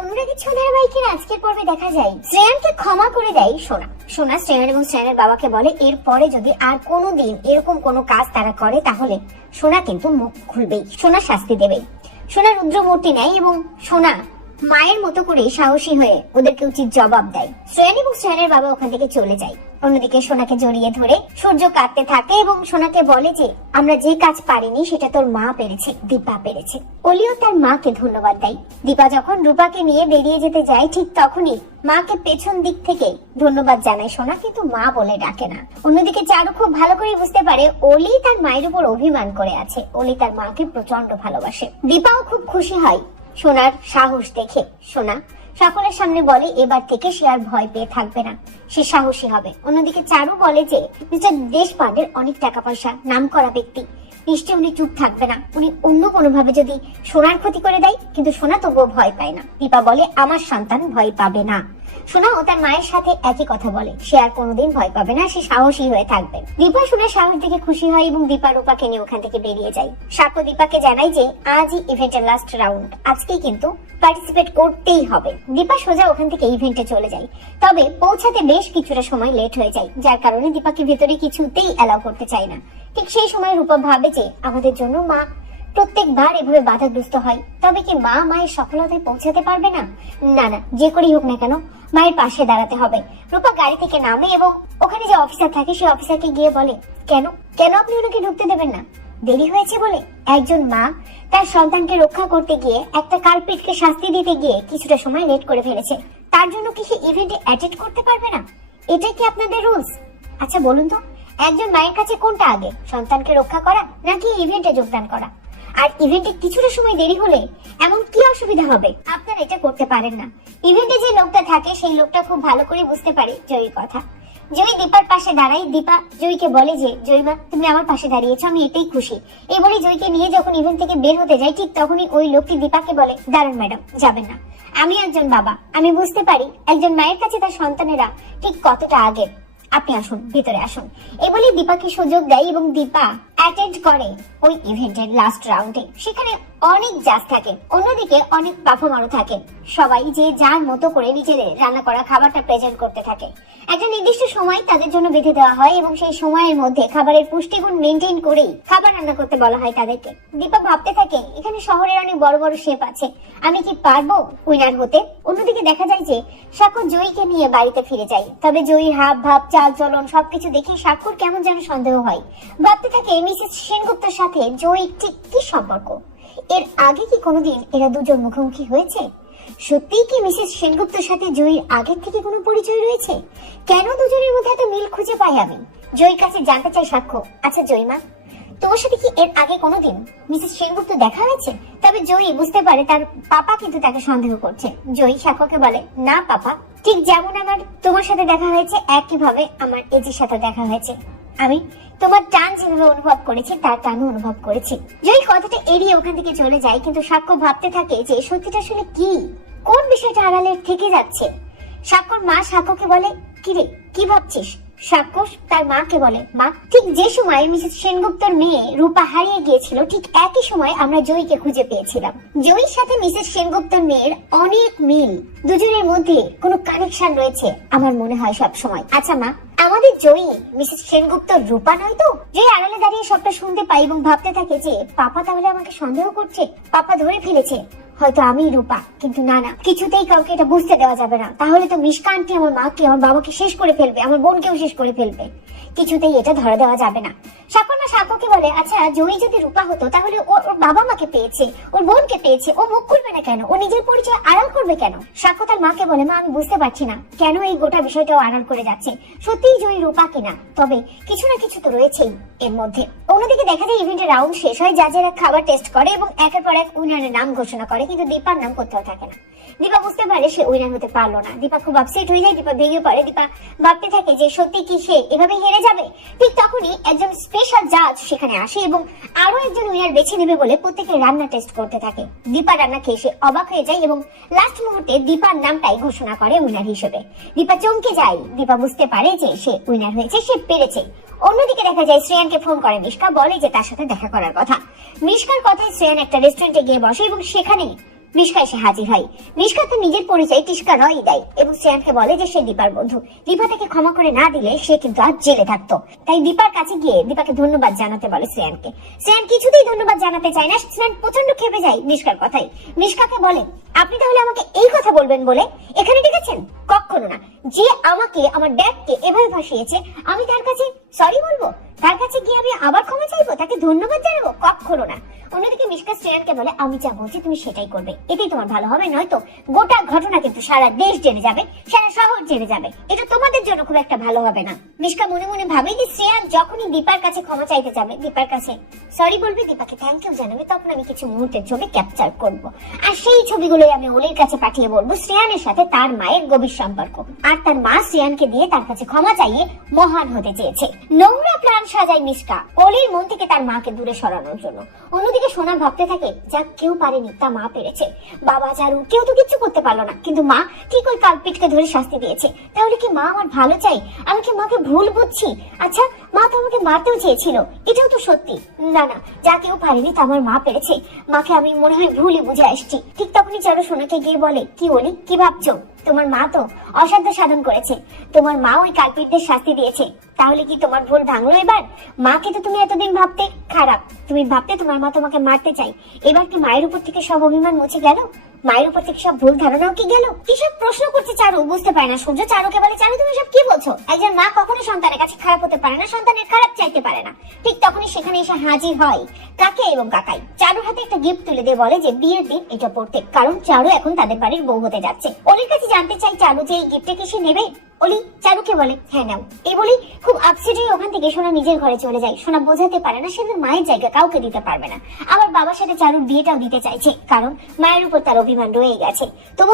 অনুরাগী ছ ধারাবাহিকের আজকের পর্বে দেখা যায় শ্রেয়ানকে ক্ষমা করে দেয় সোনা। সোনা শ্রেয়ান এবং শ্রেয়ানের বাবাকে বলে এর পরে যদি আর কোনোদিন এরকম কোনো কাজ তারা করে, তাহলে সোনা কিন্তু মুখ খুলবেই, সোনা শাস্তি দেবে সোনা রুদ্রমূর্তি নেয় এবং সোনা মায়ের মতো করে সাহসী হয়ে ওদেরকে উচিত জবাব দেয়। শ্রেয়ান এবং শ্রেয়ানের বাবা ওখান থেকে চলে যায়। অন্যদিকে সোনাকে জড়িয়ে ধরে সূর্য কাঁদতে থাকে এবং সোনাকে বলে যে, আমরা যে কাজ পারিনি, সেটা তোর মা পেরেছে, দীপা পেরেছে। অলিও তার মাকে ধন্যবাদ দেয়। দীপা যখন রূপাকে নিয়ে বেরিয়ে যেতে যায়, ঠিক তখনই মাকে পেছন দিক থেকে ধন্যবাদ জানায় সোনা, কিন্তু মা বলে ডাকে না। অন্যদিকে চারু খুব ভালো করে বুঝতে পারে, অলি তার মায়ের উপর অভিমান করে আছে। অলি তার মাকে প্রচণ্ড ভালোবাসে। দীপাও খুব খুশি হয় সোনার সাহস দেখে। সোনা সকলের সামনে বলে, এবার থেকে সে আর ভয় পেয়ে থাকবে না। সে সাহসী হবে। অন্যদিকে চারু বলে যে, মিস্টার দেশপাণ্ডের অনেক টাকা পয়সা নাম করা ব্যক্তি। নিশ্চয় উনি চুপ থাকবে না। উনি অন্য কোনো ভাবে যদি সোনার ক্ষতি করে দেয়, কিন্তু সোনা তবুও ভয় পায় না। দীপা বলে, আমার সন্তান ভয় পাবে না। সোনা ও তার মায়ের সাথে একই কথা বলে। সে আর কোনোদিন ভয় পাবে না, সে সাহসী হয়ে থাকবে। দীপা শুনে সাহস দেখে খুশি হয় এবং দীপা রূপাকে নিয়ে ওখান থেকে বেরিয়ে যায়। সাক্ষ্য দীপাকে জানাই যে আজই ইভেন্টের লাস্ট রাউন্ড আজকেই কিন্তু পার্টিসিপেট করতেই হবে। দীপা সোজা ওখান থেকে ইভেন্টে চলে যায়। তবে পৌঁছাতে বেশ কিছুটা সময় লেট হয়ে যায়, যার কারণে দীপাকে ভেতরে কিছুতেই অ্যালাউ করতে চায় না। ঠিক সেই সময় রূপা ভাবে যে আমাদের জন্য মা প্রত্যেকবার এভাবে বাধাগ্রস্ত হয়। তবে কি মা মায়ের সফলতায় পৌঁছাতে পারবে না? না না, যে করেই হোক না কেন মায়ের পাশে দাঁড়াতে হবে। রূপা গাড়ি থেকে নামে এবং ওখানে যে অফিসার থাকে, সেই অফিসারকে গিয়ে বলে, কেন? কেন আপনি ওনাকে ঢুকতে দেবেন না? দেরি হয়েছে বলে একজন মা তার সন্তানকে রক্ষা করতে গিয়ে একটা কালপিটকে শাস্তি দিতে গিয়ে কিছুটা সময় লেট করে ফেলেছে। তার জন্য কি সে ইভেন্টে অ্যাটেন্ড করতে পারবে না? এটা কি আপনাদের রুলস আচ্ছা বলুন তো, একজন মায়ের কাছে কোনটা আগে? সন্তানকে রক্ষা করা নাকি ইভেন্টে যোগদান করা? আর ইভেন্টে কিছুটা সময় দেরি হলে এমন কি অসুবিধা হবে? আপনারা এটা করতে পারেন না। ইভেন্টে যে লোকটা থাকে, সেই লোকটা খুব ভালো করে বুঝতে পারে জয়ীর কথা। জয়ী দীপার পাশে দাঁড়াই দীপা জয়ীকে বলে যে জয়ীমা তুমি আমার পাশে দাঁড়িয়েছো, আমি এটাই খুশি। এই বলে জয়ীকে নিয়ে যখন ইভেন্ট থেকে বের হতে যায়, ঠিক তখনই ওই লোকটি দীপাকে বলে, দাঁড়ান ম্যাডাম যাবেন না। আমি একজন বাবা। আমি বুঝতে পারি একজন মায়ের কাছে তার সন্তানেরা ঠিক কতটা আগে আপনি আসুন, ভিতরে আসুন। এই বলে দীপাকে সুযোগ দেয় এবং দীপা অ্যাটেন্ড করে ওই ইভেন্টের লাস্ট রাউন্ডে সেখানে অনেক জাজ থাকে, অন্যদিকে অনেক পারফর্মারও থাকে। সবাই যে যার মতো করে নিজেদের রান্না করা খাবারটা প্রেজেন্ট করতে থাকে। একটা নির্দিষ্ট সময় তাদের জন্য বেঁধে দেওয়া হয় এবং সেই সময়ের মধ্যে খাবারের পুষ্টিগুণ মেনটেন করেই খাবার রান্না করতে বলা হয় তাদেরকে। দীপা ভাবতে থাকে, এখানে শহরের অনেক বড় বড় শেপ আছে, আমি কি পারব উইনার হতে? অন্যদিকে দেখা যায় যে সাক্ষর জয়ীকে নিয়ে বাড়িতে ফিরে যায়। তবে জয়ীর হাব ভাব চাল চলন সবকিছু দেখে সাক্ষর কেমন যেন সন্দেহ হয়। ভাবতে থাকে মিসেস সেনগুপ্তের সাথে জয়ী ঠিক কি সম্পর্ক? এর আগে কি কোনোদিন এরা দুজন মুখোমুখি হয়েছে? সত্যিই কি মিসেস সেনগুপ্তের সাথে জয়ীর আগের থেকে কোনো পরিচয় রয়েছে? কেন দুজনের মধ্যে এত মিল খুঁজে পাই আমি? জয়ীর কাছে জানতে চাই সাক্ষ্য। আচ্ছা জয়ীমা তোমার সাথে কি এর আগে কোনোদিন মিসেস সেনগুপ্ত দেখা হয়েছে? তবে জয়ী বুঝতে পারে তার পাপা কিন্তু তাকে সন্দেহ করছে। জয়ী সাক্ষ্যকে বলে, না, পাপা, ঠিক যেমন আমার তোমার সাথে দেখা হয়েছে, একইভাবে আমার এজির সাথে দেখা হয়েছে। আমি তোমার টান যেভাবে অনুভব করেছি, তার টানও অনুভব করেছি। যদি কথাটা এড়িয়ে ওখান থেকে চলে যায় কিন্তু সাক্ষ্য ভাবতে থাকে যে সত্যিটা আসলে কি? কোন বিষয়টা আড়ালে থেকে যাচ্ছে? সাক্ষর মা সাক্ষ্যকে বলে, কিরে, কি ভাবছিস? সাক্ষ্য তার মাকে বলে, মা, ঠিক যে সময় মিসেস সেনগুপ্তর মেয়ে রূপা হারিয়ে গিয়েছিল, ঠিক একই সময় আমরা জয়ীকে খুঁজে পেয়েছিলাম। জয়ীর সাথে মিসেস সেনগুপ্তর মেয়ের অনেক মিল। দুজনের মধ্যে কোনো কানেকশন রয়েছে, আমার মনে হয় সব সময়। আচ্ছা মা, আমাদের জয়ী মিসেস সেনগুপ্ত রূপা নয় তো? জয়ী আড়ালে দাঁড়িয়ে সবটা শুনতে পাই এবং ভাবতে থাকে যে, পাপা তাহলে আমাকে সন্দেহ করছে, পাপা ধরে ফেলেছে। হয়তো আমি রূপা, কিন্তু না না, কিছুতেই কাউকে এটা বুঝতে দেওয়া যাবে না। তাহলে তো মিশকা আমার মাকে, আমার বাবাকে শেষ করে ফেলবে, আমার বোনকেও শেষ করে ফেলবে। কিছুতেই এটা ধরে দেওয়া যাবে না। বলে আচ্ছা জয়ী যদি রূপা হতো, তাহলে ওর বাবা মাকে পেয়েছে, ওর বোনকে পেয়েছে, ও মুখ খুলবে না কেন? ও নিজের পরিচয় আড়াল করবে কেন? তার মাকে বলে, মা, আমি বুঝতে পারছি না, কেন এই গোটা বিষয়টাও আড়াল করে যাচ্ছে? সত্যিই জয়ী রূপা কিনা? তবে কিছু না কিছু তো রয়েছেই এর মধ্যে। অন্যদিকে দেখা যায়, ইভেন্টের রাউন্ড শেষ হয় খাবার টেস্ট করে এবং একের পর এক উইনারের নাম ঘোষণা করে। কিন্তু দীপার নাম কোথাও থাকে না। দীপা বুঝতে পারে সে উইনার হতে পারল না। দীপা খুব আপসেট হয়ে যায়, দীপা ভেঙে পড়ে। দীপা ভাবতে থাকে যে সত্যি কি সে এভাবে হেরে যাবে? ঠিক তখনই একজন স্পেশাল জাজ সেখানে আসে এবং আরও একজন উইনার বেছে নেবে বলে প্রত্যেকে রান্না টেস্ট করতে থাকে। দীপা রান্না খেয়ে সে অবাক হয়ে যায় এবং লাস্ট মুহূর্তে দীপার নামটাই ঘোষণা করে উইনার হিসেবে। দীপা চমকে যায়। দীপা বুঝতে পারে যে সে উইনার হয়েছে, সে পেরেছে। অন্যদিকে দেখা যায় শ্রেয়ানকে ফোন করে মিশকা, বলে যে তার সাথে দেখা করার কথা। মিশকার কথায় শ্রেয়ান একটা রেস্টুরেন্টে গিয়ে বসে এবং সেখানে মিশকা এসে হাজির হয়। মিশকা তার নিজের পরিচয় টিস্কা রয় দেয় এবং শ্রেয়ানকে বলে যে সে দীপার বন্ধু। দীপা তাকে ক্ষমা করে না দিলে সে কিন্তু আজ জেলে থাকতো। তাই দীপার কাছে গিয়ে দীপাকে ধন্যবাদ জানাতে বলে শ্রেয়ানকে শ্রেয়ান কিছুতেই ধন্যবাদ জানাতে চায় না শ্রেয়ান প্রচণ্ড খেপে যায় মিশকার কথাই মিশকাকে বলে, আপনি তাহলে আমাকে এই কথা বলবেন বলে? এখানে ডেকেছেন? কখনো না। যে আমাকে, আমার ড্যাডকে এভাবে ফাঁসিয়েছে আমি তার কাছে সরি বলব? তার কাছে গিয়ে আমি আবার ক্ষমা চাইব? তাকে ধন্যবাদ জানাব? কখনো না। অন্যদিকে মিশকা শ্রেয়ানকে বলে, আমি যা বলছি তুমি সেটাই করবে। এটাই তোমার ভালো হবে, নয়তো গোটা ঘটনা কিন্তু সারা দেশ জেনে যাবে, সারা শহর জেনে যাবে। এটা তোমাদের জন্য খুব একটা ভালো হবে না। মিশকা মনে মনে ভাবে যে শ্রেয়ান যখনই দীপার কাছে ক্ষমা চাইতে যাবে, দীপার কাছে সরি বলবে, দীপাকে থ্যাংক ইউ জানাবে, তখন আমি কিছু মুহূর্তের ছবি ক্যাপচার করব। আর সেই ছবিগুলোই আমি অলির কাছে পাঠিয়ে বলব শ্রেয়ানের সাথে তার মায়ের গভীর সম্পর্ক। আর তার মা শ্রেয়ানকে দিয়ে তার কাছে ক্ষমা চাইয়ে মহান হতে চেয়েছে। নোংরা প্ল্যান সাজায় মিশকা অলির মন থেকে তার মাকে দূরে সরানোর জন্য। অন্যদিকে সোনা ভাবতে থাকে, যা কেউ পারেনি তা মা পেরেছে। বাবা চারু কেউ তো কিছু করতে পারল না। কিন্তু মা ঠিক ওই কালপিটকে ধরে শাস্তি দিয়েছে। তাহলে কি মা আমার ভালো চাই? আমি কি মাকে ভুল বুঝছি? আচ্ছা মা তো আমাকে মারতেও চেয়েছিল। এটাও তো সত্যি। না না, যা কেউ পারেনি তা আমার মা পেরেছে। মাকে আমি মনে হয় ভুলই বুঝে আসছি। ঠিক তখনই চারু সোনাকে গিয়ে বলে, কি বলি কি ভাবছ? তোমার মা তো অসাধ্য সাধন করেছে। তোমার মা ওই কালপিটদের শাস্তি দিয়েছে। তাহলে কি তোমার ভুল ভাঙলো এবার? মাকে তো তুমি এতদিন ভাবতে খারাপ। তুমি ভাবতে তোমার মা তোমাকে মারতে চাই। এবার কি মায়ের উপর থেকে সব অভিমান মুছে গেল? মায়ের উপর থেকে সব ভুল ধারণাও কি গেল? কিসব প্রশ্ন করছে চারু? বুঝতে পারে না। সূর্য চারুকে বলে, চারু, তুমি সব কি বলছো? একজন মা কখনো সন্তানের কাছে খারাপ হতে পারে না, সন্তানের খারাপ চাইতে পারে না। ঠিক তখনই সেখানে এসে হাজির হয় কাকে এবং কাকাই। চারুর হাতে একটা গিফট তুলে দিয়ে বলে যে, বিয়ের দিন এটা পড়তে। কারণ চারু এখন তাদের বাড়ির বউ হতে যাচ্ছে। অলির কাছে জানতে চাই চারু যে এই গিফটে কি সে নেবে? অলি, চারুকে বলে হ্যাঁ নাও। এই বলি খুব আপসেট হয়ে ওখান থেকে সোনা নিজের ঘরে চলে যায়। সোনা বোঝাতে পারে না, সে তার মায়ের জায়গা কাউকে দিতে পারবে না। আবার বাবার সাথে চারুর বিয়েটাও দিতে চাইছে, কারণ মায়ের উপর তার অভিমান রয়ে গেছে। তবু